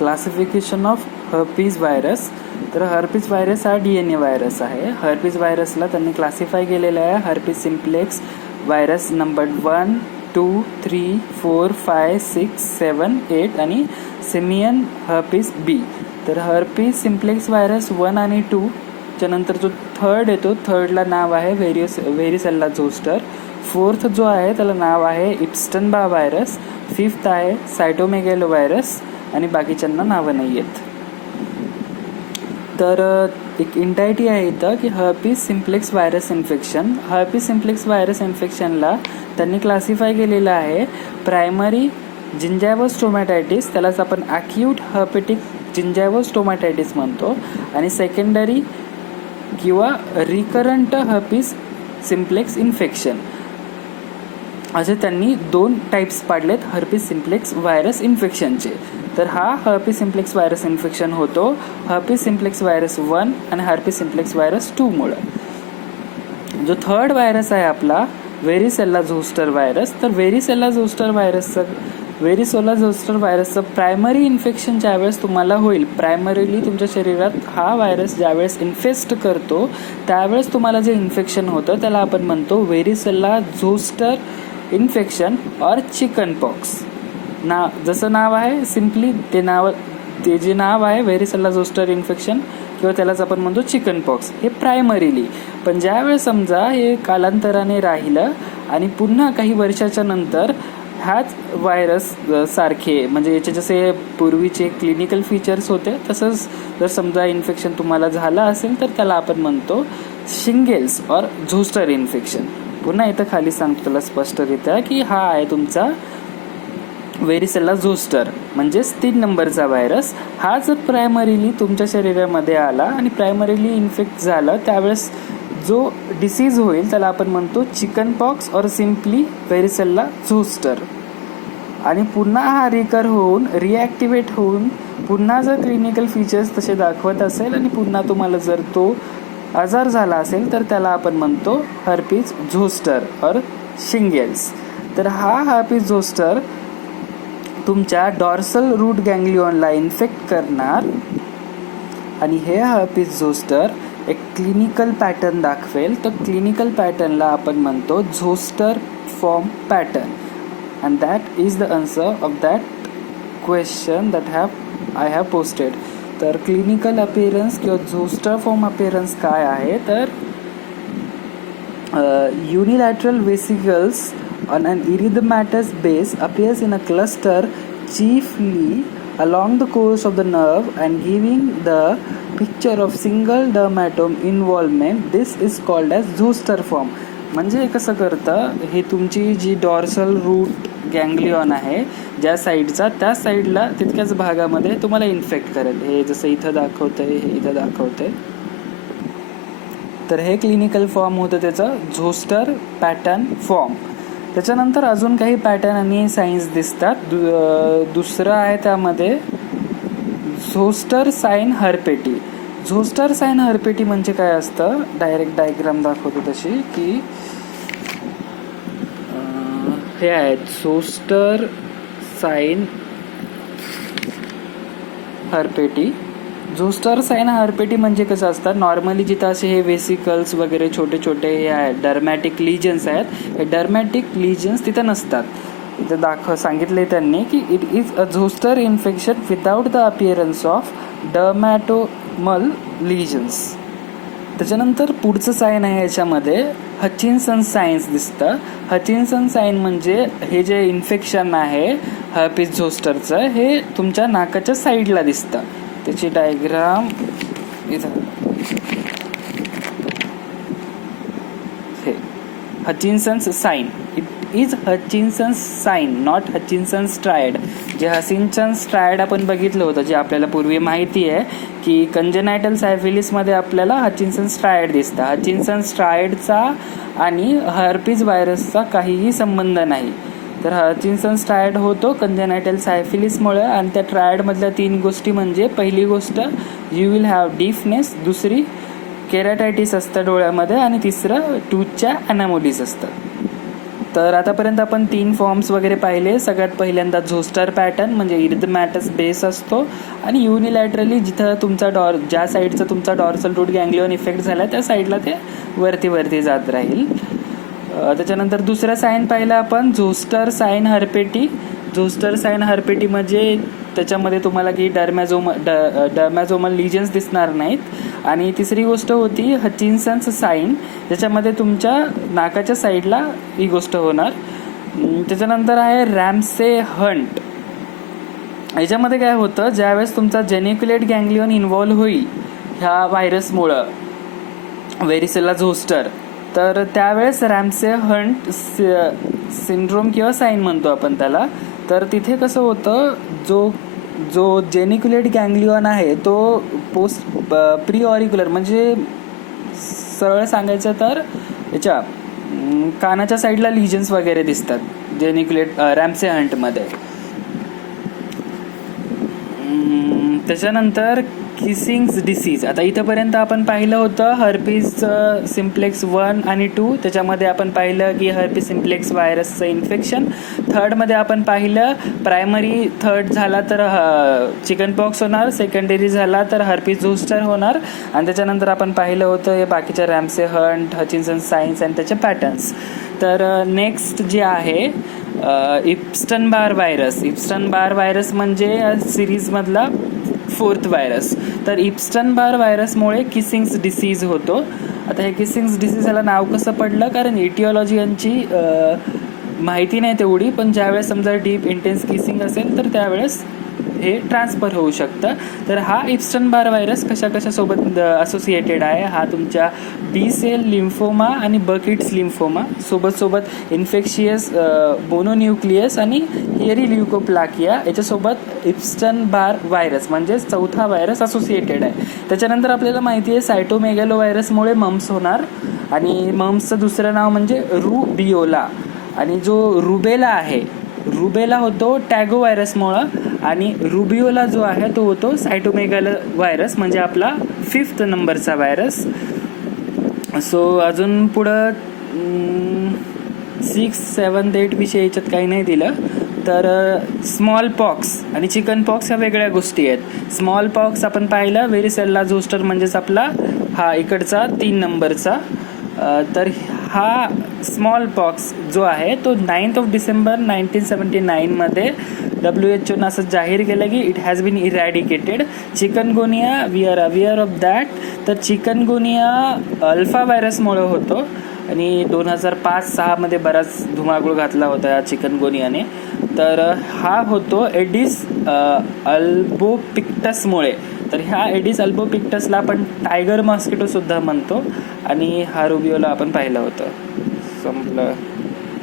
Classification of herpes virus. तर herpes virus हा DNA virus आहे. हर्पीज व्हायरसला त्यांनी क्लासिफाय केलेलं आहे हर्पीज सिम्प्लेक्स व्हायरस नंबर 1, 2, 3, 4, 5, 6, 7, 8 आणि सिमियन हर्पीज B. तर हर्पीज सिम्प्लेक्स व्हायरस 1 आणि 2 त्यानंतर जो थर्ड येतो, थर्डला नाव आहे व्हेरिसेल्ला झोस्टर. फोर्थ जो आहे त्याला नाव आहे इप्स्टन बार व्हायरस. फिफ्थ आहे सायटोमेगॅलो व्हायरस आणि बाकीच्यांना नावं नाही आहेत. तर एक इंटायटी आहे इथं की herpes simplex virus infection. Herpes simplex virus इन्फेक्शनला त्यांनी क्लासिफाय केलेलं आहे प्रायमरी जिंजॅव्होस्टोमॅटायटिस, त्यालाच आपण ॲक्यूट हर्पेटिक जिंजॅव्होस्टोमॅटायटिस म्हणतो, आणि सेकंडरी किंवा रिकरंट हर्पीज सिम्प्लेक्स इन्फेक्शन, असे त्यांनी 2 टाईप्स पाडलेत हर्पीज सिम्प्लेक्स व्हायरस इन्फेक्शनचे. तर हा हर्पीज सिम्प्लेक्स व्हायरस इन्फेक्शन होतो हर्पीज सिम्प्लेक्स व्हायरस 1 आणि हर्पीज सिम्प्लेक्स व्हायरस 2 मुळे. जो थर्ड व्हायरस आहे आपला व्हेरिसेल्ला झोस्टर व्हायरस. तर व्हेरिसेल्ला झोस्टर व्हायरसचं प्रायमरी इन्फेक्शन ज्यावेळेस तुम्हाला होईल, प्रायमरीली तुमच्या शरीरात हा व्हायरस ज्यावेळेस इन्फेस्ट करतो त्यावेळेस तुम्हाला जे इन्फेक्शन होतं त्याला आपण म्हणतो varicella zoster infection or chicken pox. जसं नाव आहे सिम्पली ते जे नाव आहे व्हेरिसेल्ला झोस्टर इन्फेक्शन किंवा त्यालाच आपण म्हणतो चिकन पॉक्स, हे प्रायमरीली. पण ज्यावेळेस समजा हे कालांतराने राहिलं आणि पुन्हा काही वर्षाच्या नंतर ह्याच व्हायरस सारखे म्हणजे याचे जसे पूर्वीचे क्लिनिकल फीचर्स होते तसंच जर समजा इन्फेक्शन तुम्हाला झालं असेल तर त्याला आपण म्हणतो शिंगेल्स ऑर झोस्टर इन्फेक्शन. पुन्हा इथं खाली सांगतो त्याला स्पष्टरित्या की हा आहे तुमचा व्हेरिसेल्ला झोस्टर म्हणजेच 3 नंबरचा व्हायरस. हा जर प्रायमरीली तुमच्या शरीरामध्ये आला आणि प्रायमरीली इन्फेक्ट झालं त्यावेळेस जो डिसीज होईल त्याला आपण म्हणतो chicken pox or simply varicella zoster. आणि पुन्हा हा रिकर होऊन रिॲक्टिवेट होऊन पुन्हा जर क्लिनिकल फीचर्स तसे दाखवत असेल आणि पुन्हा तुम्हाला जर तो आजार झाला असेल तर त्याला आपण म्हणतो हर्पीज झोस्टर ऑर शिंगेल्स. तर हा हर्पीज झोस्टर तुमच्या डॉर्सल रूट गँग्लिओनला इन्फेक्ट करणार आणि हे हर्पीज झोस्टर एक क्लिनिकल पॅटर्न दाखवेल. तर क्लिनिकल पॅटर्नला आपण म्हणतो zoster form pattern. And that is the answer of that question that I have posted. तर क्लिनिकल अपिअरन्स किंवा झोस्टर फॉर्म अपिअरन्स काय आहे तर unilateral vesicles on an erythematous base appears in a cluster chiefly along the course of the nerve and giving the picture of single dermatome involvement. This is called as zoster form. म्हणजे कसं करतं हे तुमची जी dorsal route गँग्लिऑन आहे ज्या साईडचा त्या साईडला तितक्याच भागामध्ये तुम्हाला इन्फेक्ट करेल. हे जसं इथं दाखवतंय हे इथं दाखवतंय. तर हे क्लिनिकल फॉर्म होतं त्याचं झोस्टर पॅटर्न फॉर्म. त्याच्यानंतर अजून काही पॅटर्न आणि साईन्स दिसतात. दुसरं आहे त्यामध्ये झोस्टर साइन हर्पेटी. झोस्टर साइन हर्पेटी म्हणजे काय असतं डायरेक्ट डायग्राम दाखवतो तशी की हे आहे झोस्टर साइन हर्पेटी. झोस्टर साइन हर्पेटी म्हणजे कसं असतं नॉर्मली जिथं असे हे वेसिकल्स वगैरे छोटे छोटे हे आहेत डर्मॅटिक लिजन्स आहेत, हे डर्मॅटिक लिजन्स तिथं नसतात. इथं सांगितले त्यांनी की it is a zoster infection without the appearance of dermatomal lesions. त्याच्यानंतर पुढचं साईन आहे याच्यामध्ये हचिन्सन साईन्स दिसतं. हचिन्सन साईन म्हणजे हे जे इन्फेक्शन आहे हर्पीज झोस्टरचं हे तुमच्या नाकाच्या साईडला दिसतं. त्याची डायग्राम इथं हे Hutchinson's sign. It is Hutchinson's sign not Hutchinson's triad. जे हचिन्सन्स ट्रायड आपण बघितलं होतं जे आपल्याला पूर्वी माहिती आहे की कंजेनायटल सायफिलिसमध्ये आपल्याला हचिन्सन्स ट्रायड दिसतं. हचिन्सन्स ट्रायडचा आणि हर्पीज व्हायरसचा काहीही संबंध नाही. तर हचिन्सन्स ट्रायड होतो कंजेनायटल सायफिलिसमुळे आणि त्या ट्रायडमधल्या 3 गोष्टी म्हणजे पहिली गोष्ट यू विल हॅव डीफनेस, दुसरी केराटायटिस असतं डोळ्यामध्ये आणि तिसरं टूथच्या ॲनामोलीज असतं. तर आतापर्यंत आपण 3 फॉर्म्स वगैरे पाहिले. सगळ्यात पहिल्यांदा झोस्टर पॅटर्न म्हणजे इरिथमॅटस बेस असतो आणि युनिलॅटरली जिथं तुमचा ज्या साईडचा तुमचा डॉर्सल रूट गँग्लियन इफेक्ट झाला त्या साईडला ते वरती जात राहील. त्याच्यानंतर दुसरा साईन पाहिला आपण झोस्टर साईन हर्पेटी. झोस्टर साईन हर्पेटी म्हणजे त्याच्यामध्ये तुम्हाला की डर्मॅझोमल लिजन्स दिसणार नाहीत. आणि तिसरी गोष्ट होती हचिन्सन्स साईन, ज्याच्यामध्ये तुमच्या नाकाच्या साईडला ही गोष्ट होणार. त्याच्यानंतर आहे रॅम्से हंट. याच्यामध्ये काय होतं, ज्यावेळेस तुमचा जेनिक्युलेट गँग्लियन इन्व्हॉल्व्ह होईल ह्या व्हायरसमुळं व्हेरिसेला झोस्टर, तर त्यावेळेस रॅम्से हंट सिंड्रोम किंवा साईन म्हणतो आपण त्याला. तर तिथे कसं होतं, जो जेनिक्युलेट गँग्लियन आहे तो प्री ऑरिक्युलर म्हणजे सरळ सांगायचं तर याच्या कानाच्या साईडला लिजन्स वगैरे दिसतात जेनिक्युलेट रॅम्से हंटमध्ये. त्याच्यानंतर किसिंग्स डिसीज. आता इथंपर्यंत आपण पाहिलं होतं हर्पीज सिम्प्लेक्स 1 आणि 2. त्याच्यामध्ये आपण पाहिलं की हर्पीज सिम्प्लेक्स व्हायरसचं इन्फेक्शन. थर्डमध्ये आपण पाहिलं प्रायमरी थर्ड झाला तर चिकन पॉक्स होणार, सेकंडरी झाला तर हर्पीज झोस्टर होणार. आणि त्याच्यानंतर आपण पाहिलं होतं हे बाकीच्या रॅम्से हंट, हचिन्सन साईन्स आणि त्याचे पॅटर्न्स. तर नेक्स्ट जे आहे इप्स्टन बार व्हायरस. इप्स्टन बार व्हायरस म्हणजे या सिरीजमधला 4th व्हायरस. तर इप्स्टन बार व्हायरसमुळे किसिंग्स डिसीज होतो. आता हे किसिंग्स डिसीज ह्याला नाव कसं पडलं, कारण इटिओलॉजी यांची माहिती नाही तेवढी, पण ज्यावेळेस समजा डीप इंटेन्स किसिंग असेल तर त्यावेळेस हे ट्रान्सफर होऊ शकतं. तर हा इप्स्टन बार व्हायरस कशासोबत असोसिएटेड आहे, हा तुमच्या बी सेल लिम्फोमा आणि बकिट्स लिम्फोमा सोबत इन्फेक्शियस मोनोन्यूक्लियस आणि हिअरी ल्युकोप्लाकिया याच्यासोबत इप्स्टन बार व्हायरस म्हणजे 4था व्हायरस असोसिएटेड आहे. त्याच्यानंतर आपल्याला माहिती आहे सायटोमेगॅलो व्हायरसमुळे मम्स होणार आणि मम्सचं दुसरं नाव म्हणजे रुबिओला. आणि जो रुबेला आहे, रुबेला होतो टॅगो व्हायरसमुळं आणि रुबिओला जो आहे तो होतो सायटोमेगॅलो व्हायरस म्हणजे आपला 5th नंबरचा व्हायरस. सो अजून पुढं 6, 7, 8 विषय याच्यात काही नाही दिलं. तर स्मॉल पॉक्स आणि चिकन पॉक्स ह्या वेगळ्या गोष्टी आहेत. स्मॉल पॉक्स आपण पाहिलं व्हेरिसेला झोस्टर म्हणजेच आपला हा इकडचा 3 नंबरचा. तर हा स्मॉल पॉक्स जो आहे तो 9 डिसेंबर 1979 मध्ये WHO असं जाहीर केलं की it has been eradicated. Chikungunya we are aware of that. तर चिकनगोनिया अल्फा व्हायरसमुळे होतो आणि 2005-06 मध्ये बराच धुमाकूळ घातला होता या चिकनगोनियाने. तर हा होतो एडिस अल्बोपिक्टसमुळे. तर ह्या एडिस अल्बोपिक्टसला आपण टायगर मॉस्किटो सुद्धा म्हणतो आणि हा रुबिओला आपण पाहिलं होतं. संपलं.